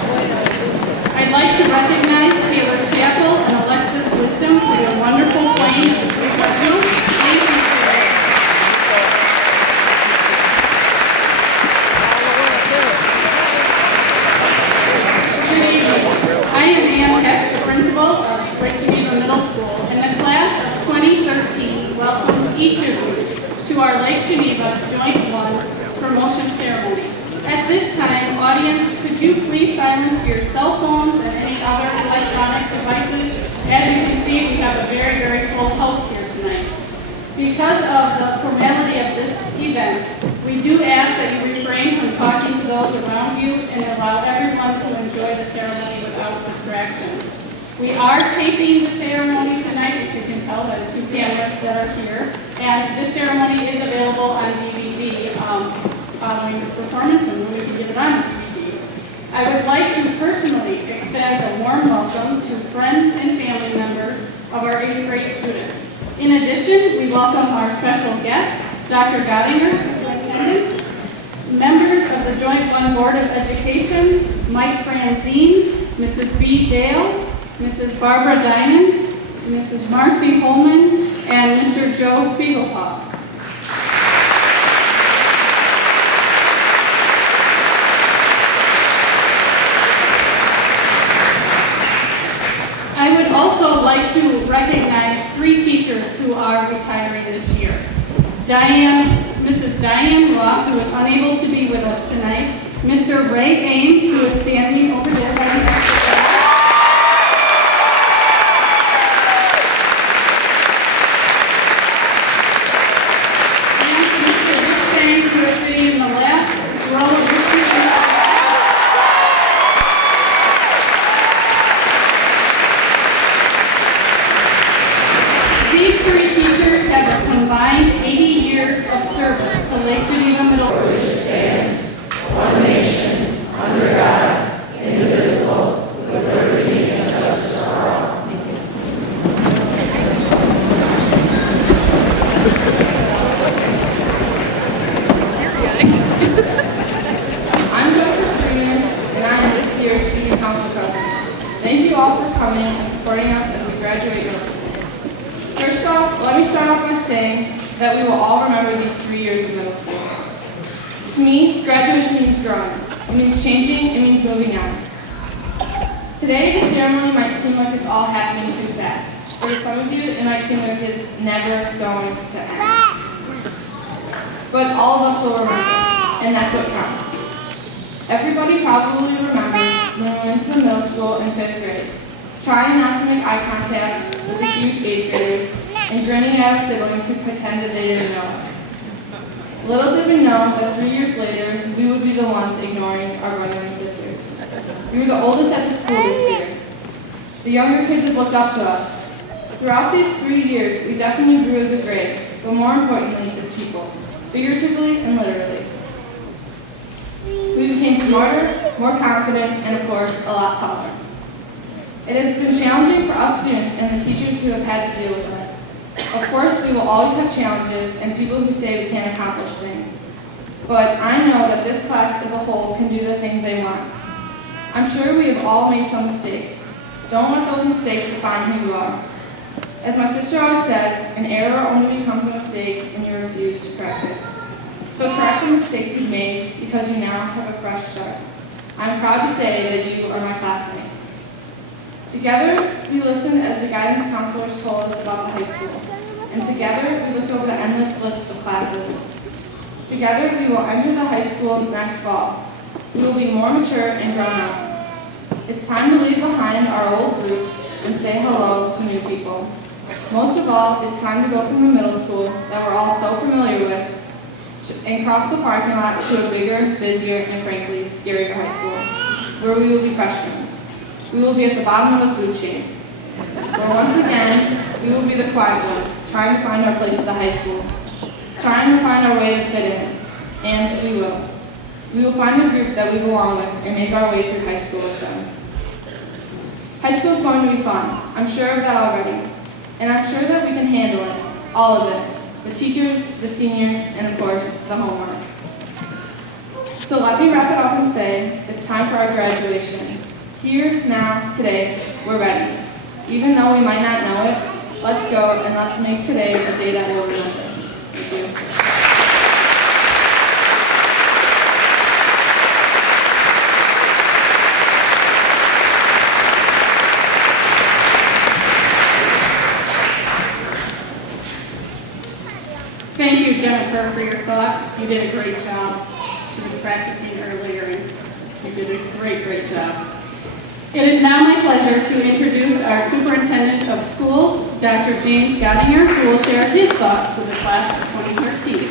I'd like to recognize Taylor Chappell and Alexis Wisdom for their wonderful playing of the professional. Thank you. Good evening. I am Ann Heck, the principal of Lake Geneva Middle School, and the class of 2013 welcomes each of you to our Lake Geneva Joint 1 promotion ceremony. At this time, audience, could you please silence your cell phones and any other electronic devices? As you can see, we have a very, very full house here tonight. Because of the formality of this event, we do ask that you refrain from talking to those around you and allow everyone to enjoy the ceremony without distractions. We are taping the ceremony tonight, as you can tell by the two cameras that are here, and this ceremony is available on DVD following this performance, and we can get it on DVD. I would like to personally extend a warm welcome to friends and family members of our 8th grade students. In addition, we welcome our special guest, Dr. Gottinger, Superintendent, members of the Joint 1 Board of Education, Mike Franzine, Mrs. B. Dale, Mrs. Barbara Dinan, Mrs. Marcy Holman, and Mr. Joe Spiegelhoff. I would also like to recognize 3 teachers who are retiring this year. Mrs. Diane Roth, who is unable to be with us tonight, Mr. Ray Ames, who is standing over there right next to us, and Mr. Rick Sang, who is sitting in the last row of the students. These 3 teachers have a combined 80 years of service to Lake Geneva Middle School. Which stands, one nation, under God, indivisible, with liberty and justice for all. I'm Dr. Freeman, and I am this year's Student Council President. Thank you all for coming and supporting us as we graduate middle school. First off, let me start off by saying that we will all remember these 3 years of middle school. To me, graduation means growing. It means changing. It means moving on. Today, the ceremony might seem like it's all happening too fast. For some of you, it might seem like it's never going to end. But all of us will remember, and that's what counts. Everybody probably remembers when we went to the middle school in 5th grade, trying not to make eye contact with the huge 8th graders and grinning at our siblings who pretended they didn't know us. Little did we know that 3 years later, we would be the ones ignoring our brothers and sisters. We were the oldest at the school this year. The younger kids have looked up to us. Throughout these 3 years, we definitely grew as a grade, but more importantly, as people, figuratively and literally. We became smarter, more confident, and of course, a lot taller. It has been challenging for us students and the teachers who have had to deal with us. Of course, we will always have challenges and people who say we can't accomplish things. But I know that this class as a whole can do the things they want. I'm sure we have all made some mistakes. Don't let those mistakes define who you are. As my sister always says, an error only becomes a mistake when you refuse to correct it. So correct the mistakes you've made because you now have a fresh start. I'm proud to say that you are my classmates. Together, we listened as the guidance counselors told us about the high school. And together, we looked over the endless list of classes. Together, we will enter the high school next fall. We will be more mature and grown up. It's time to leave behind our old groups and say hello to new people. Most of all, it's time to go from the middle school that we're all so familiar with and cross the parking lot to a bigger, busier, and frankly, scarier high school, where we will be freshmen. We will be at the bottom of the food chain. Where once again, we will be the quiet ones, trying to find our place at the high school, trying to find our way to fit in, and we will. We will find a group that we belong with and make our way through high school with them. High school is going to be fun. I'm sure of that already. And I'm sure that we can handle it, all of it. The teachers, the seniors, and of course, the homework. So let me wrap it up and say, it's time for our graduation. Here, now, today, we're ready. Even though we might not know it, let's go and let's make today a day that we'll remember. Thank you. Thank you, Jennifer, for your thoughts. You did a great job. She was practicing earlier, and you did a great job. It is now my pleasure to introduce our Superintendent of Schools, Dr. James Gottinger, who will share his thoughts with the class of 2013.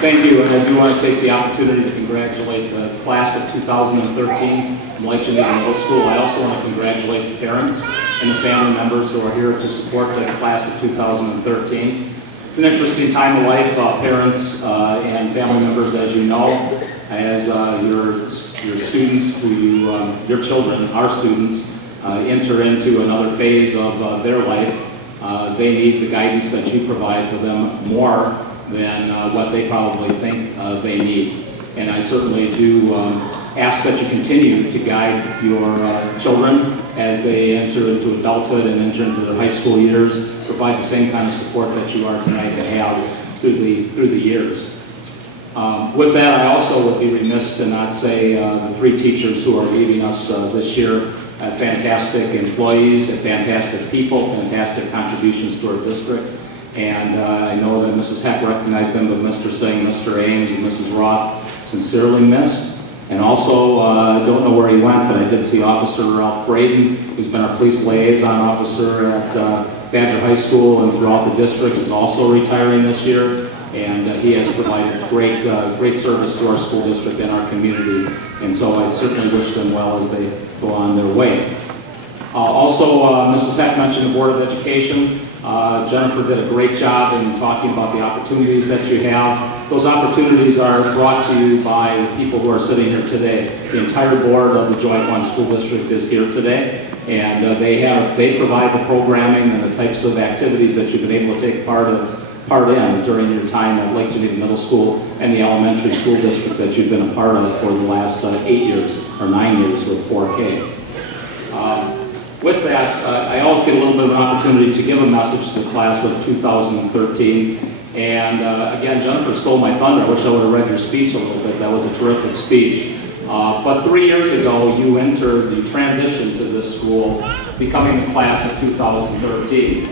Thank you, and I do want to take the opportunity to congratulate the class of 2013 from Lake Geneva Middle School. I also want to congratulate the parents and the family members who are here to support the class of 2013. It's an interesting time of life, parents and family members, as you know, as your students, your children, our students, enter into another phase of their life. They need the guidance that you provide for them more than what they probably think they need. And I certainly do ask that you continue to guide your children as they enter into adulthood and enter into their high school years. Provide the same kind of support that you are tonight to have through the years. With that, I also would be remiss to not say the three teachers who are leaving us this year, fantastic employees, fantastic people, fantastic contributions to our district. And I know that Mrs. Heck recognized them, but Mr. Singh, Mr. Ames, and Mrs. Roth sincerely missed. And also, I don't know where he went, but I did see Officer Ralph Braden, who's been our police liaison officer at Badger High School and throughout the district, is also retiring this year. And he has provided great service to our school district and our community. And so I certainly wish them well as they go on their way. Also, Mrs. Heck mentioned the Board of Education. Jennifer did a great job in talking about the opportunities that you have. Those opportunities are brought to you by the people who are sitting here today. The entire board of the Joint One School District is here today, and they provide the programming and the types of activities that you've been able to take part in during your time at Lake Geneva Middle School and the elementary school district that you've been a part of for the last 8 years or 9 years with 4K. With that, I always get a little bit of an opportunity to give a message to the class of 2013. And again, Jennifer stole my thunder. I wish I would have read your speech a little bit. That was a terrific speech. But 3 years ago, you entered the transition to this school, becoming the class of 2013.